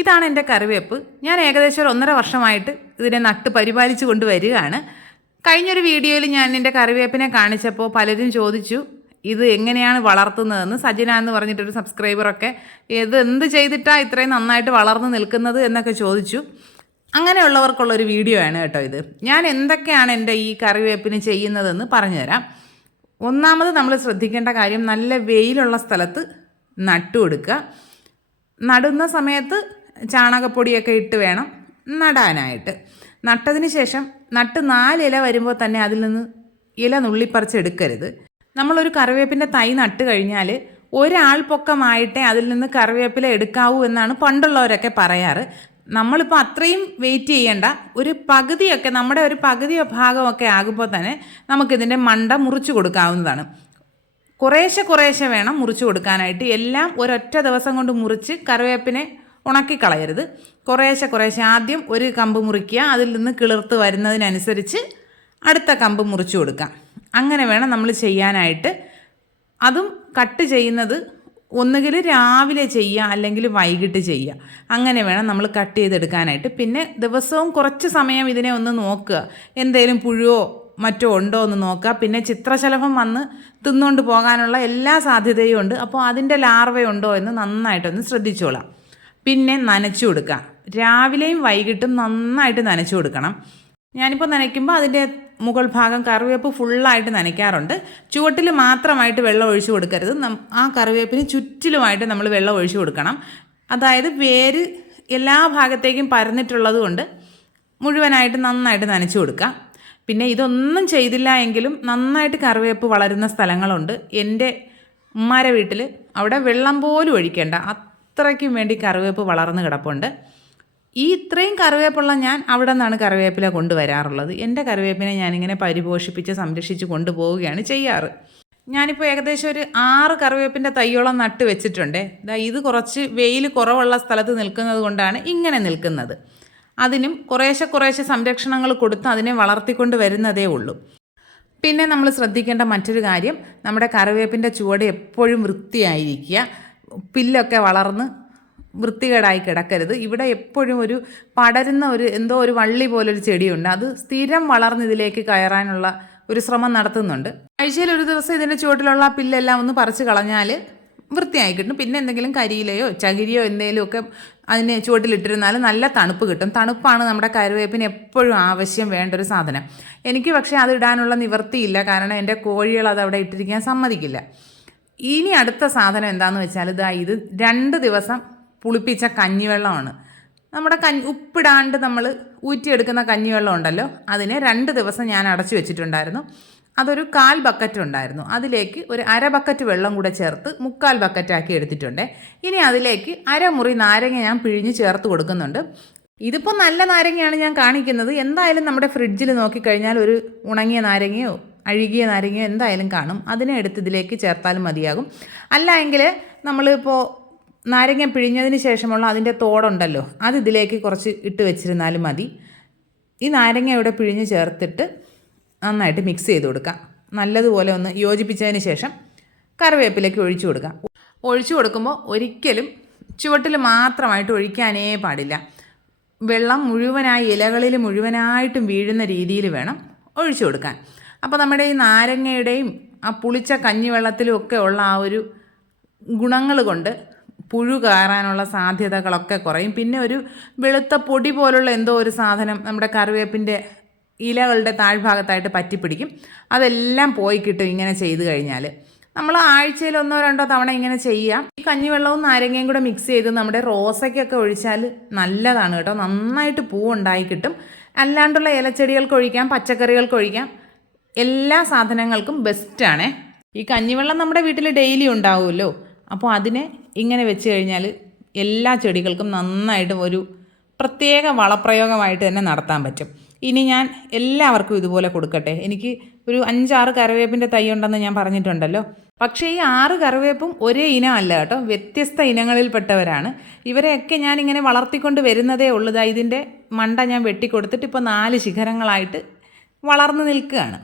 ഇതാണ് എൻ്റെ കറിവേപ്പ്. ഞാൻ ഏകദേശം ഒരു 1.5 വർഷമായിട്ട് ഇതിനെ നട്ട് പരിപാലിച്ച് കൊണ്ടുവരികയാണ്. കഴിഞ്ഞൊരു വീഡിയോയിൽ ഞാൻ എൻ്റെ കറിവേപ്പിനെ കാണിച്ചപ്പോൾ പലരും ചോദിച്ചു ഇത് എങ്ങനെയാണ് വളർത്തുന്നതെന്ന്. സജിന എന്ന് പറഞ്ഞിട്ടൊരു സബ്സ്ക്രൈബറൊക്കെ ഇത് എന്ത് ചെയ്തിട്ടാണ് ഇത്രയും നന്നായിട്ട് വളർന്നു നിൽക്കുന്നത് എന്നൊക്കെ ചോദിച്ചു. അങ്ങനെയുള്ളവർക്കുള്ളൊരു വീഡിയോ ആണ് കേട്ടോ ഇത്. ഞാൻ എന്തൊക്കെയാണ് എൻ്റെ ഈ കറിവേപ്പിന് ചെയ്യുന്നതെന്ന് പറഞ്ഞുതരാം. ഒന്നാമത് നമ്മൾ ശ്രദ്ധിക്കേണ്ട കാര്യം നല്ല വെയിലുള്ള സ്ഥലത്ത് നട്ടു കൊടുക്കുക. നടുന്ന സമയത്ത് ചാണകപ്പൊടിയൊക്കെ ഇട്ട് വേണം നടാനായിട്ട്. നട്ടതിന് ശേഷം നട്ട് 4 ഇല വരുമ്പോൾ തന്നെ അതിൽ നിന്ന് ഇല നുള്ളിപ്പറിച്ചെടുക്കരുത്. നമ്മളൊരു കറിവേപ്പിൻ്റെ തൈ നട്ട് കഴിഞ്ഞാൽ ഒരാൾ പൊക്കമായിട്ടേ അതിൽ നിന്ന് കറിവേപ്പില എടുക്കാവൂ എന്നാണ് പണ്ടുള്ളവരൊക്കെ പറയാറ്. നമ്മളിപ്പോൾ അത്രയും വെയിറ്റ് ചെയ്യേണ്ട. ഒരു പകുതിയൊക്കെ നമ്മുടെ ഒരു പകുതി ഭാഗമൊക്കെ ആകുമ്പോൾ തന്നെ നമുക്കിതിൻ്റെ മണ്ട മുറിച്ച് കൊടുക്കാവുന്നതാണ്. കുറേശ്ശെ വേണം മുറിച്ച് കൊടുക്കാനായിട്ട്. എല്ലാം ഒരൊറ്റ ദിവസം കൊണ്ട് മുറിച്ച് കറിവേപ്പിനെ ഉണക്കിക്കളയരുത്. കുറേശ്ശെ ആദ്യം ഒരു കമ്പ് മുറിക്കുക, അതിൽ നിന്ന് കിളിർത്ത് വരുന്നതിനനുസരിച്ച് അടുത്ത കമ്പ് മുറിച്ച് കൊടുക്കാം. അങ്ങനെ വേണം നമ്മൾ ചെയ്യാനായിട്ട്. അതും കട്ട് ചെയ്യുന്നത് ഒന്നുകിൽ രാവിലെ ചെയ്യുക അല്ലെങ്കിൽ വൈകിട്ട് ചെയ്യുക. അങ്ങനെ വേണം നമ്മൾ കട്ട് ചെയ്തെടുക്കാനായിട്ട്. പിന്നെ ദിവസവും കുറച്ച് സമയം ഇതിനെ ഒന്ന് നോക്കുക, എന്തെങ്കിലും പുഴുവോ മറ്റോ ഉണ്ടോ എന്ന് നോക്കുക. പിന്നെ ചിത്രശലഭം വന്ന് തിന്നുകൊണ്ട് പോകാനുള്ള എല്ലാ സാധ്യതയും ഉണ്ട്. അപ്പോൾ അതിൻ്റെ ലാർവയുണ്ടോ എന്ന് നന്നായിട്ടൊന്ന് ശ്രദ്ധിച്ചോളാം. പിന്നെ നനച്ചു കൊടുക്കുക. രാവിലെയും വൈകിട്ടും നന്നായിട്ട് നനച്ചു കൊടുക്കണം. ഞാനിപ്പോൾ നനയ്ക്കുമ്പോൾ അതിൻ്റെ മുകൾ ഭാഗം കറിവേപ്പ് ഫുള്ളായിട്ട് നനയ്ക്കാറുണ്ട്. ചുവട്ടിൽ മാത്രമായിട്ട് വെള്ളം ഒഴിച്ചു കൊടുക്കരുത്. ആ കറിവേപ്പിന് ചുറ്റിലുമായിട്ട് നമ്മൾ വെള്ളം ഒഴിച്ചു കൊടുക്കണം. അതായത് വേര് എല്ലാ ഭാഗത്തേക്കും പരന്നിട്ടുള്ളത് കൊണ്ട് മുഴുവനായിട്ട് നന്നായിട്ട് നനച്ചു കൊടുക്കുക. പിന്നെ ഇതൊന്നും ചെയ്തില്ല എങ്കിലും നന്നായിട്ട് കറിവേപ്പ് വളരുന്ന സ്ഥലങ്ങളുണ്ട്. എൻ്റെ ഉമ്മാരെ വീട്ടിൽ അവിടെ വെള്ളം പോലും ഒഴിക്കേണ്ട അത്രയ്ക്കും വേണ്ടി കറിവേപ്പ് വളർന്ന് കിടപ്പുണ്ട്. ഇത്രയും കറിവേപ്പുള്ള ഞാൻ അവിടെ നിന്നാണ് കറിവേപ്പില കൊണ്ടുവരാറുള്ളത്. എൻ്റെ കറിവേപ്പിനെ ഞാനിങ്ങനെ പരിപോഷിപ്പിച്ച് സംരക്ഷിച്ച് കൊണ്ടുപോവുകയാണ് ചെയ്യാറ്. ഞാനിപ്പോൾ ഏകദേശം ഒരു 6 കറിവേപ്പിൻ്റെ തൈയോളം നട്ട് വെച്ചിട്ടുണ്ട്. ഇത് കുറച്ച് വെയിൽ കുറവുള്ള സ്ഥലത്ത് നിൽക്കുന്നത് കൊണ്ടാണ് ഇങ്ങനെ നിൽക്കുന്നത്. അതിനും കുറേശ്ശെ സംരക്ഷണങ്ങൾ കൊടുത്ത് അതിനെ വളർത്തിക്കൊണ്ട് വരുന്നതേ ഉള്ളൂ. പിന്നെ നമ്മൾ ശ്രദ്ധിക്കേണ്ട മറ്റൊരു കാര്യം, നമ്മുടെ കറിവേപ്പിൻ്റെ ചുവട് എപ്പോഴും വൃത്തിയായിരിക്കുക. പില്ലൊക്കെ വളർന്ന് വൃത്തികേടായി കിടക്കരുത്. ഇവിടെ എപ്പോഴും ഒരു പടരുന്ന എന്തോ ഒരു വള്ളി പോലൊരു ചെടിയുണ്ട്. അത് സ്ഥിരം വളർന്ന് ഇതിലേക്ക് കയറാനുള്ള ഒരു ശ്രമം നടത്തുന്നുണ്ട്. ആഴ്ചയിൽ ഒരു ദിവസം ഇതിൻ്റെ ചുവട്ടിലുള്ള പില്ലെല്ലാം ഒന്ന് പറിച്ച് കളഞ്ഞാൽ വൃത്തിയായി കിട്ടും. പിന്നെ എന്തെങ്കിലും കരിയിലയോ ചകിരിയോ എന്തെങ്കിലുമൊക്കെ അതിന് ചുവട്ടിലിട്ടിരുന്നാൽ നല്ല തണുപ്പ് കിട്ടും. തണുപ്പാണ് നമ്മുടെ കറിവേപ്പിന് എപ്പോഴും ആവശ്യം വേണ്ട ഒരു സാധനം. എനിക്ക് പക്ഷേ അത് ഇടാനുള്ള നിവൃത്തിയില്ല, കാരണം എൻ്റെ കോഴികൾ അത് അവിടെ ഇട്ടിരിക്കാൻ സമ്മതിക്കില്ല. ഇനി അടുത്ത സാധനം എന്താണെന്ന് വെച്ചാൽ ഇത് 2 ദിവസം പുളിപ്പിച്ച കഞ്ഞിവെള്ളമാണ്. നമ്മുടെ ഉപ്പിടാണ്ട് നമ്മൾ ഊറ്റിയെടുക്കുന്ന കഞ്ഞിവെള്ളം ഉണ്ടല്ലോ, അതിനെ 2 ദിവസം ഞാൻ അടച്ചു വെച്ചിട്ടുണ്ടായിരുന്നു. അതൊരു 1/4 ബക്കറ്റ് ഉണ്ടായിരുന്നു. അതിലേക്ക് ഒരു 1/2 ബക്കറ്റ് വെള്ളം കൂടെ ചേർത്ത് 3/4 ബക്കറ്റാക്കി എടുത്തിട്ടുണ്ട്. ഇനി അതിലേക്ക് 1/2 മുറി നാരങ്ങ ഞാൻ പിഴിഞ്ഞ് ചേർത്ത് കൊടുക്കുന്നുണ്ട്. ഇതിപ്പോൾ നല്ല നാരങ്ങയാണ് ഞാൻ കാണിക്കുന്നത്. എന്തായാലും നമ്മുടെ ഫ്രിഡ്ജിൽ നോക്കിക്കഴിഞ്ഞാൽ ഒരു ഉണങ്ങിയ നാരങ്ങയോ അഴുകിയ നാരങ്ങയോ എന്തായാലും കാണും. അതിനെ എടുത്ത് ഇതിലേക്ക് ചേർത്താലും മതിയാകും. അല്ല എങ്കിൽ നമ്മളിപ്പോൾ നാരങ്ങ പിഴിഞ്ഞതിന് ശേഷമുള്ള അതിൻ്റെ തോടുണ്ടല്ലോ, അത് ഇതിലേക്ക് കുറച്ച് ഇട്ട് വെച്ചിരുന്നാലും മതി. ഈ നാരങ്ങ ഇവിടെ പിഴിഞ്ഞ് ചേർത്തിട്ട് നന്നായിട്ട് മിക്സ് ചെയ്ത് കൊടുക്കാം. നല്ലതുപോലെ ഒന്ന് യോജിപ്പിച്ചതിന് ശേഷം കറിവേപ്പിലേക്ക് ഒഴിച്ചു കൊടുക്കാം. ഒഴിച്ചു കൊടുക്കുമ്പോൾ ഒരിക്കലും ചുവട്ടിൽ മാത്രമായിട്ട് ഒഴിക്കാനേ പാടില്ല. വെള്ളം മുഴുവനായി ഇലകളിൽ മുഴുവനായിട്ടും വീഴുന്ന രീതിയിൽ വേണം ഒഴിച്ചു കൊടുക്കാൻ. അപ്പോൾ നമ്മുടെ ഈ നാരങ്ങയുടെയും ആ പുളിച്ച കഞ്ഞിവെള്ളത്തിലും ഒക്കെ ഉള്ള ആ ഒരു ഗുണങ്ങൾ കൊണ്ട് പുഴു കയറാനുള്ള സാധ്യതകളൊക്കെ കുറയും. പിന്നെ ഒരു വെളുത്ത പൊടി പോലുള്ള എന്തോ ഒരു സാധനം നമ്മുടെ കറിവേപ്പിൻ്റെ ഇലകളുടെ താഴ്ഭാഗത്തായിട്ട് പറ്റിപ്പിടിക്കും. അതെല്ലാം പോയി കിട്ടും ഇങ്ങനെ ചെയ്ത് കഴിഞ്ഞാൽ. നമ്മൾ ആഴ്ചയിൽ 1-2 തവണ ഇങ്ങനെ ചെയ്യാം. ഈ കഞ്ഞിവെള്ളവും നാരങ്ങയും കൂടെ മിക്സ് ചെയ്ത് നമ്മുടെ റോസയ്ക്കൊക്കെ ഒഴിച്ചാൽ നല്ലതാണ് കേട്ടോ. നന്നായിട്ട് പൂവുണ്ടായി കിട്ടും. അല്ലാണ്ടുള്ള ഇലച്ചെടികൾക്ക് ഒഴിക്കാം, പച്ചക്കറികൾക്ക് ഒഴിക്കാം, എല്ലാ സാധനങ്ങൾക്കും ബെസ്റ്റാണേ. ഈ കഞ്ഞിവെള്ളം നമ്മുടെ വീട്ടിൽ ഡെയിലി ഉണ്ടാവുമല്ലോ, അപ്പോൾ അതിനെ ഇങ്ങനെ വെച്ച് കഴിഞ്ഞാൽ എല്ലാ ചെടികൾക്കും നന്നായിട്ട് ഒരു പ്രത്യേക വളപ്രയോഗമായിട്ട് തന്നെ നടത്താൻ പറ്റും. ഇനി ഞാൻ എല്ലാവർക്കും ഇതുപോലെ കൊടുക്കട്ടെ. എനിക്ക് ഒരു 5-6 കറിവേപ്പിൻ്റെ തൈ ഉണ്ടെന്ന് ഞാൻ പറഞ്ഞിട്ടുണ്ടല്ലോ. പക്ഷേ ഈ 6 കറിവേപ്പും ഒരേ ഇനമല്ല കേട്ടോ, വ്യത്യസ്ത ഇനങ്ങളിൽപ്പെട്ടവരാണ്. ഇവരെയൊക്കെ ഞാനിങ്ങനെ വളർത്തിക്കൊണ്ട് വരുന്നതേ ഉള്ളൂ. ഇതിൻ്റെ മണ്ട ഞാൻ വെട്ടിക്കൊടുത്തിട്ട് ഇപ്പോൾ 4 ശിഖരങ്ങളായിട്ട് വളർന്നു നിൽക്കുകയാണ്.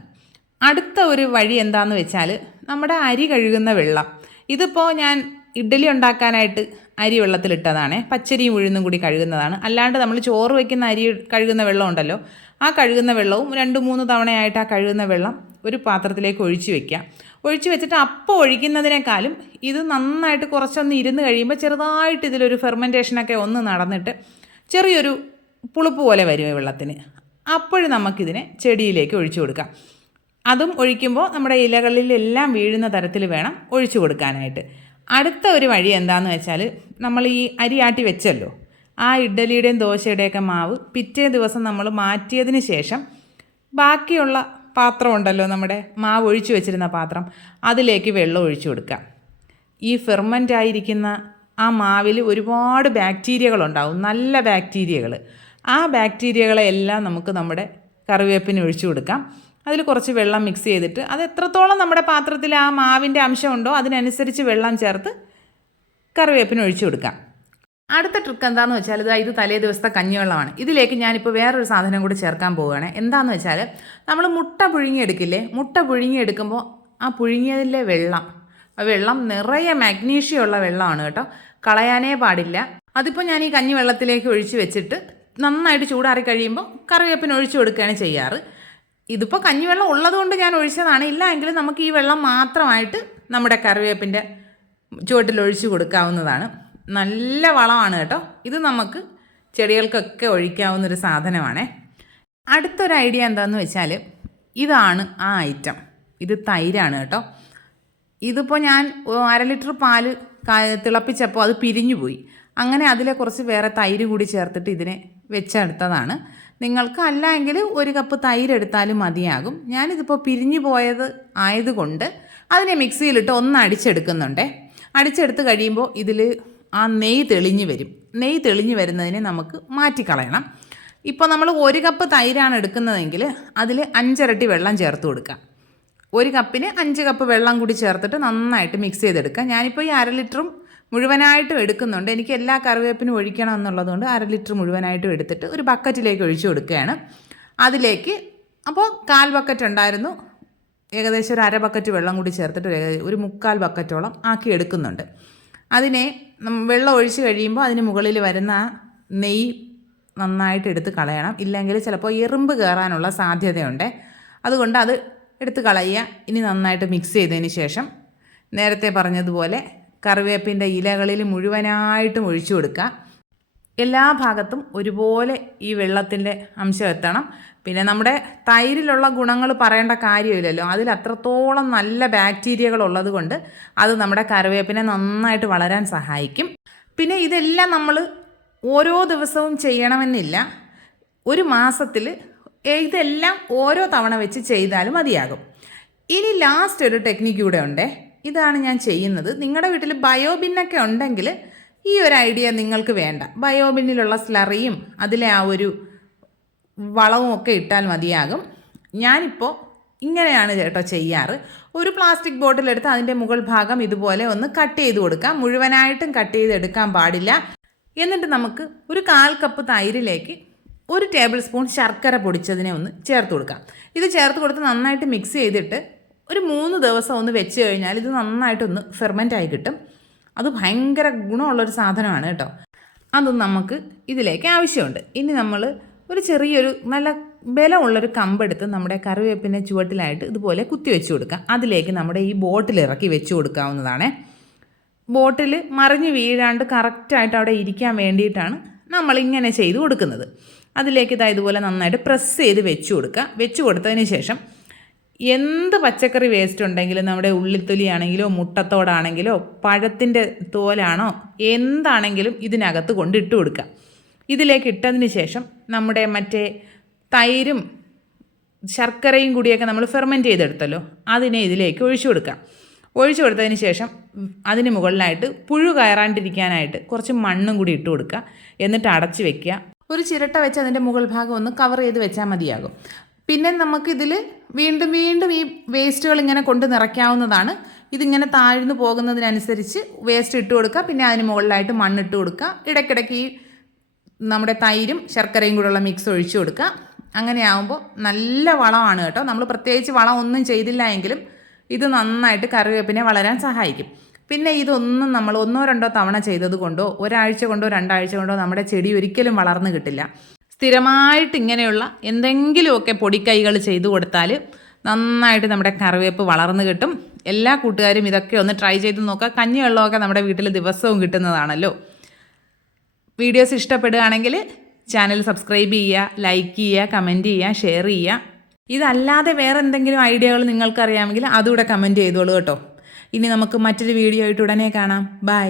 അടുത്ത ഒരു വഴി എന്താണെന്ന് വെച്ചാൽ നമ്മുടെ അരി കഴുകുന്ന വെള്ളം. ഇതിപ്പോൾ ഞാൻ ഇഡ്ഡലി ഉണ്ടാക്കാനായിട്ട് അരി വെള്ളത്തിലിട്ടതാണ്. പച്ചരിയും ഉഴുന്നും കൂടി കഴുകുന്നതാണ്. അല്ലാണ്ട് നമ്മൾ ചോറ് വയ്ക്കുന്ന അരി കഴുകുന്ന വെള്ളം ഉണ്ടല്ലോ, ആ കഴുകുന്ന വെള്ളവും 2-3 തവണയായിട്ട് ആ കഴുകുന്ന വെള്ളം ഒരു പാത്രത്തിലേക്ക് ഒഴിച്ച് വെക്കുക. ഒഴിച്ച് വെച്ചിട്ട് അപ്പോൾ ഒഴിക്കുന്നതിനേക്കാളും ഇത് നന്നായിട്ട് കുറച്ചൊന്ന് ഇരുന്ന് കഴിയുമ്പോൾ ചെറുതായിട്ട് ഇതിലൊരു ഫെർമെൻറ്റേഷനൊക്കെ ഒന്ന് നടന്നിട്ട് ചെറിയൊരു പുളിപ്പ് പോലെ വരും ഈ വെള്ളത്തിന്. അപ്പോഴും നമുക്കിതിനെ ചെടിയിലേക്ക് ഒഴിച്ചു കൊടുക്കാം. അതും ഒഴിക്കുമ്പോൾ നമ്മുടെ ഇലകളിലെല്ലാം വീഴുന്ന തരത്തിൽ വേണം ഒഴിച്ചു കൊടുക്കാനായിട്ട്. അടുത്ത ഒരു വഴി എന്താണെന്ന് വെച്ചാൽ, നമ്മൾ ഈ അരി ആട്ടി വെച്ചല്ലോ, ആ ഇഡ്ഡലിയുടെയും ദോശയുടെയൊക്കെ മാവ് പിറ്റേ ദിവസം നമ്മൾ മാറ്റിയതിന് ശേഷം ബാക്കിയുള്ള പാത്രം ഉണ്ടല്ലോ, നമ്മുടെ മാവ് ഒഴിച്ചു വെച്ചിരുന്ന പാത്രം, അതിലേക്ക് വെള്ളം ഒഴിച്ചു കൊടുക്കുക. ഈ ഫെർമെൻ്റ് ആയിരിക്കുന്ന ആ മാവിൽ ഒരുപാട് ബാക്ടീരിയകളുണ്ടാവും, നല്ല ബാക്ടീരിയകൾ. ആ ബാക്ടീരിയകളെ എല്ലാം നമുക്ക് നമ്മുടെ കറിവേപ്പിന് ഒഴിച്ചു കൊടുക്കാം. അതിൽ കുറച്ച് വെള്ളം മിക്സ് ചെയ്തിട്ട് അത് എത്രത്തോളം നമ്മുടെ പാത്രത്തിൽ ആ മാവിൻ്റെ അംശമുണ്ടോ അതിനനുസരിച്ച് വെള്ളം ചേർത്ത് കറിവേപ്പിന് ഒഴിച്ചു കൊടുക്കാം. അടുത്ത ട്രിക്ക് എന്താണെന്ന് വെച്ചാൽ, ഇത് തലേ ദിവസത്തെ കഞ്ഞിവെള്ളമാണ്. ഇതിലേക്ക് ഞാനിപ്പോൾ വേറൊരു സാധനം കൂടി ചേർക്കാൻ പോവുകയാണ്. എന്താണെന്ന് വെച്ചാൽ, നമ്മൾ മുട്ട പുഴുങ്ങിയെടുക്കില്ലേ, മുട്ട പുഴുങ്ങിയെടുക്കുമ്പോൾ ആ പുഴുങ്ങിയതിലെ വെള്ളം നിറയെ മാഗ്നീഷ്യമുള്ള വെള്ളമാണ് കേട്ടോ, കളയാനേ പാടില്ല. അതിപ്പോൾ ഞാൻ ഈ കഞ്ഞിവെള്ളത്തിലേക്ക് ഒഴിച്ച് വെച്ചിട്ട് നന്നായിട്ട് ചൂടാറി കഴിയുമ്പോൾ കറിവേപ്പിന് ഒഴിച്ചു കൊടുക്കുകയാണ് ചെയ്യാറ്. ഇതിപ്പോൾ കഞ്ഞിവെള്ളം ഉള്ളതുകൊണ്ട് ഞാൻ ഒഴിച്ചതാണ്. ഇല്ല എങ്കിൽ നമുക്ക് ഈ വെള്ളം മാത്രമായിട്ട് നമ്മുടെ കറിവേപ്പിൻ്റെ ചുവട്ടിൽ ഒഴിച്ചു കൊടുക്കാവുന്നതാണ്. നല്ല വളമാണ് കേട്ടോ. ഇത് നമുക്ക് ചെടികൾക്കൊക്കെ ഒഴിക്കാവുന്നൊരു സാധനമാണേ. അടുത്തൊരു ഐഡിയ എന്താണെന്ന് വെച്ചാൽ, ഇതാണ് ആ ഐറ്റം. ഇത് തൈരാണ് കേട്ടോ. ഇതിപ്പോൾ ഞാൻ 1/2 ലിറ്റർ പാല് തിളപ്പിച്ചപ്പോൾ അത് പിരിഞ്ഞു പോയി. അങ്ങനെ അതിലെ കുറച്ച് വേറെ തൈര് കൂടി ചേർത്തിട്ട് ഇതിനെ വെച്ചെടുത്തതാണ്. നിങ്ങൾക്ക് അല്ല എങ്കിൽ 1 കപ്പ് തൈര് എടുത്താലും മതിയാകും. ഞാനിതിപ്പോൾ പിരിഞ്ഞു പോയത് ആയതുകൊണ്ട് അതിനെ മിക്സിയിലിട്ട് ഒന്ന് അടിച്ചെടുക്കുന്നുണ്ടേ. അടിച്ചെടുത്ത് കഴിയുമ്പോൾ ഇതിൽ ആ നെയ്യ് തെളിഞ്ഞ് വരും. നെയ്യ് തെളിഞ്ഞ് വരുന്നതിനെ നമുക്ക് മാറ്റിക്കളയണം. ഇപ്പോൾ നമ്മൾ 1 കപ്പ് തൈരാണ് എടുക്കുന്നതെങ്കിൽ അതിൽ 5 ഇരട്ടി വെള്ളം ചേർത്ത് കൊടുക്കുക. 1 കപ്പിന് 5 കപ്പ് വെള്ളം കൂടി ചേർത്തിട്ട് നന്നായിട്ട് മിക്സ് ചെയ്തെടുക്കുക. ഞാനിപ്പോൾ ഈ 1/2 ലിറ്ററും മുഴുവനായിട്ടും എടുക്കുന്നുണ്ട്. എനിക്ക് എല്ലാ കറിവേപ്പിനും ഒഴിക്കണം എന്നുള്ളതുകൊണ്ട് 1/2 ലിറ്റർ മുഴുവനായിട്ടും എടുത്തിട്ട് ഒരു ബക്കറ്റിലേക്ക് ഒഴിച്ചു കൊടുക്കുകയാണ്. അതിലേക്ക് അപ്പോൾ 1/4 ബക്കറ്റ് ഉണ്ടായിരുന്നു, ഏകദേശം ഒരു 1/2 ബക്കറ്റ് വെള്ളം കൂടി ചേർത്തിട്ട് ഒരു 3/4 ബക്കറ്റോളം ആക്കി എടുക്കുന്നുണ്ട്. അതിനെ വെള്ളം ഒഴിച്ച് കഴിയുമ്പോൾ അതിന് മുകളിൽ വരുന്ന നെയ്യ് നന്നായിട്ട് എടുത്ത് കളയണം. ഇല്ലെങ്കിൽ ചിലപ്പോൾ എറുമ്പ് കയറാനുള്ള സാധ്യതയുണ്ട്. അതുകൊണ്ട് അത് എടുത്ത് കളയുക. ഇനി നന്നായിട്ട് മിക്സ് ചെയ്തതിന് ശേഷം നേരത്തെ പറഞ്ഞതുപോലെ കറിവേപ്പിൻ്റെ ഇലകളിൽ മുഴുവനായിട്ടും ഒഴിച്ചു കൊടുക്കുക. എല്ലാ ഭാഗത്തും ഒരുപോലെ ഈ വെള്ളത്തിൻ്റെ അംശം എത്തണം. പിന്നെ നമ്മുടെ തൈരിലുള്ള ഗുണങ്ങൾ പറയേണ്ട കാര്യമില്ലല്ലോ, അതിൽ അത്രത്തോളം നല്ല ബാക്ടീരിയകൾ ഉള്ളത് കൊണ്ട് അത് നമ്മുടെ കറിവേപ്പിനെ നന്നായിട്ട് വളരാൻ സഹായിക്കും. പിന്നെ ഇതെല്ലാം നമ്മൾ ഓരോ ദിവസവും ചെയ്യണമെന്നില്ല. ഒരു മാസത്തിൽ ഇതെല്ലാം ഓരോ തവണ വെച്ച് ചെയ്താലും മതിയാകും. ഇനി ലാസ്റ്റ് ഒരു ടെക്നിക്ക് കൂടെ ഉണ്ടേ. ഇതാണ് ഞാൻ ചെയ്യുന്നത്. നിങ്ങളുടെ വീട്ടിൽ ബയോബിന്നൊക്കെ ഉണ്ടെങ്കിൽ ഈ ഒരു ഐഡിയ നിങ്ങൾക്ക് വേണ്ട. ബയോബിന്നിലുള്ള സ്ലറിയും അതിലെ ആ ഒരു വളവും ഒക്കെ ഇട്ടാൽ മതിയാകും. ഞാനിപ്പോൾ ഇങ്ങനെയാണ് ചേട്ടോ ചെയ്യാറ്. ഒരു പ്ലാസ്റ്റിക് ബോട്ടിലെടുത്ത് അതിൻ്റെ മുകൾ ഭാഗം ഇതുപോലെ ഒന്ന് കട്ട് ചെയ്ത് കൊടുക്കാം. മുഴുവനായിട്ടും കട്ട് ചെയ്തെടുക്കാൻ പാടില്ല. എന്നിട്ട് നമുക്ക് ഒരു 1/4 കപ്പ് തൈരിലേക്ക് 1 ടേബിൾ സ്പൂൺ ശർക്കര പൊടിച്ചതിനെ ഒന്ന് ചേർത്ത് കൊടുക്കാം. ഇത് ചേർത്ത് കൊടുത്ത് നന്നായിട്ട് മിക്സ് ചെയ്തിട്ട് ഒരു 3 ദിവസം ഒന്ന് വെച്ച് കഴിഞ്ഞാൽ ഇത് നന്നായിട്ടൊന്ന് ഫെർമെൻ്റ് ആയി കിട്ടും. അത് ഭയങ്കര ഗുണമുള്ളൊരു സാധനമാണ് കേട്ടോ. അതും നമുക്ക് ഇതിലേക്ക് ആവശ്യമുണ്ട്. ഇനി നമ്മൾ ഒരു ചെറിയൊരു നല്ല ബലമുള്ളൊരു കമ്പെടുത്ത് നമ്മുടെ കറിവേപ്പിൻ്റെ ചുവട്ടിലായിട്ട് ഇതുപോലെ കുത്തി വെച്ച് കൊടുക്കുക. അതിലേക്ക് നമ്മുടെ ഈ ബോട്ടിൽ ഇറക്കി വെച്ച് കൊടുക്കാവുന്നതാണ്. ബോട്ടിൽ മറിഞ്ഞ് വീഴാണ്ട് കറക്റ്റായിട്ട് അവിടെ ഇരിക്കാൻ വേണ്ടിയിട്ടാണ് നമ്മളിങ്ങനെ ചെയ്ത് കൊടുക്കുന്നത്. അതിലേക്ക് ഇതുപോലെ നന്നായിട്ട് പ്രസ് ചെയ്ത് വെച്ച് കൊടുക്കുക. വെച്ച് കൊടുത്തതിന് ശേഷം എന്ത് പച്ചക്കറി വേസ്റ്റ് ഉണ്ടെങ്കിലും, നമ്മുടെ ഉള്ളിത്തൊലിയാണെങ്കിലോ മുട്ടത്തോടാണെങ്കിലോ പഴത്തിൻ്റെ തോലാണോ എന്താണെങ്കിലും ഇതിനകത്ത് കൊണ്ടിട്ട് കൊടുക്കുക. ഇതിലേക്ക് ഇട്ടതിന് ശേഷം നമ്മുടെ മറ്റേ തൈരും ശർക്കരയും കൂടിയൊക്കെ നമ്മൾ ഫെർമെൻറ്റ് ചെയ്തെടുത്തല്ലോ, അതിനെ ഇതിലേക്ക് ഒഴിച്ചു കൊടുക്കുക. ഒഴിച്ചു കൊടുത്തതിന് ശേഷം അതിന് മുകളിലായിട്ട് പുഴു കയറാണ്ടിരിക്കാനായിട്ട് കുറച്ച് മണ്ണും കൂടി ഇട്ട് കൊടുക്കുക. എന്നിട്ട് അടച്ച് വെക്കുക. ഒരു ചിരട്ട വെച്ച് അതിൻ്റെ മുകൾ ഭാഗം ഒന്ന് കവർ ചെയ്ത് വെച്ചാൽ മതിയാകും. പിന്നെ നമുക്കിതിൽ വീണ്ടും വീണ്ടും ഈ വേസ്റ്റുകൾ ഇങ്ങനെ കൊണ്ട് നിറയ്ക്കാവുന്നതാണ്. ഇതിങ്ങനെ താഴ്ന്നു പോകുന്നതിനനുസരിച്ച് വേസ്റ്റ് ഇട്ട് കൊടുക്കുക. പിന്നെ അതിന് മുകളിലായിട്ട് മണ്ണിട്ട് കൊടുക്കുക. ഇടയ്ക്കിടയ്ക്ക് ഈ നമ്മുടെ തൈരും ശർക്കരയും കൂടെയുള്ള മിക്സ് ഒഴിച്ചു കൊടുക്കുക. അങ്ങനെ ആകുമ്പോൾ നല്ല വളമാണ് കേട്ടോ. നമ്മൾ പ്രത്യേകിച്ച് വളം ഒന്നും ചെയ്തില്ല എങ്കിലും ഇത് നന്നായിട്ട് കറിവേപ്പിനെ വളരാൻ സഹായിക്കും. പിന്നെ ഇതൊന്നും നമ്മൾ 1-2 തവണ ചെയ്തത് കൊണ്ടോ ഒരാഴ്ച കൊണ്ടോ 2 ആഴ്ച കൊണ്ടോ നമ്മുടെ ചെടി ഒരിക്കലും വളർന്നു കിട്ടില്ല. സ്ഥിരമായിട്ട് ഇങ്ങനെയുള്ള എന്തെങ്കിലുമൊക്കെ പൊടിക്കൈകൾ ചെയ്തു കൊടുത്താൽ നന്നായിട്ട് നമ്മുടെ കറിവേപ്പ് വളർന്നു കിട്ടും. എല്ലാ കൂട്ടുകാരും ഇതൊക്കെ ഒന്ന് ട്രൈ ചെയ്ത് നോക്കുക. കഞ്ഞിവെള്ളമൊക്കെ നമ്മുടെ വീട്ടിൽ ദിവസവും കിട്ടുന്നതാണല്ലോ. വീഡിയോസ് ഇഷ്ടപ്പെടുകയാണെങ്കിൽ ചാനൽ സബ്സ്ക്രൈബ് ചെയ്യുക, ലൈക്ക് ചെയ്യുക, കമൻറ്റ് ചെയ്യുക, ഷെയർ ചെയ്യുക. ഇതല്ലാതെ വേറെ എന്തെങ്കിലും ഐഡിയകൾ നിങ്ങൾക്കറിയാമെങ്കിൽ അതുകൂടെ കമൻറ്റ് ചെയ്തോളൂ കേട്ടോ. ഇനി നമുക്ക് മറ്റൊരു വീഡിയോ ആയിട്ട് ഉടനെ കാണാം. ബൈ.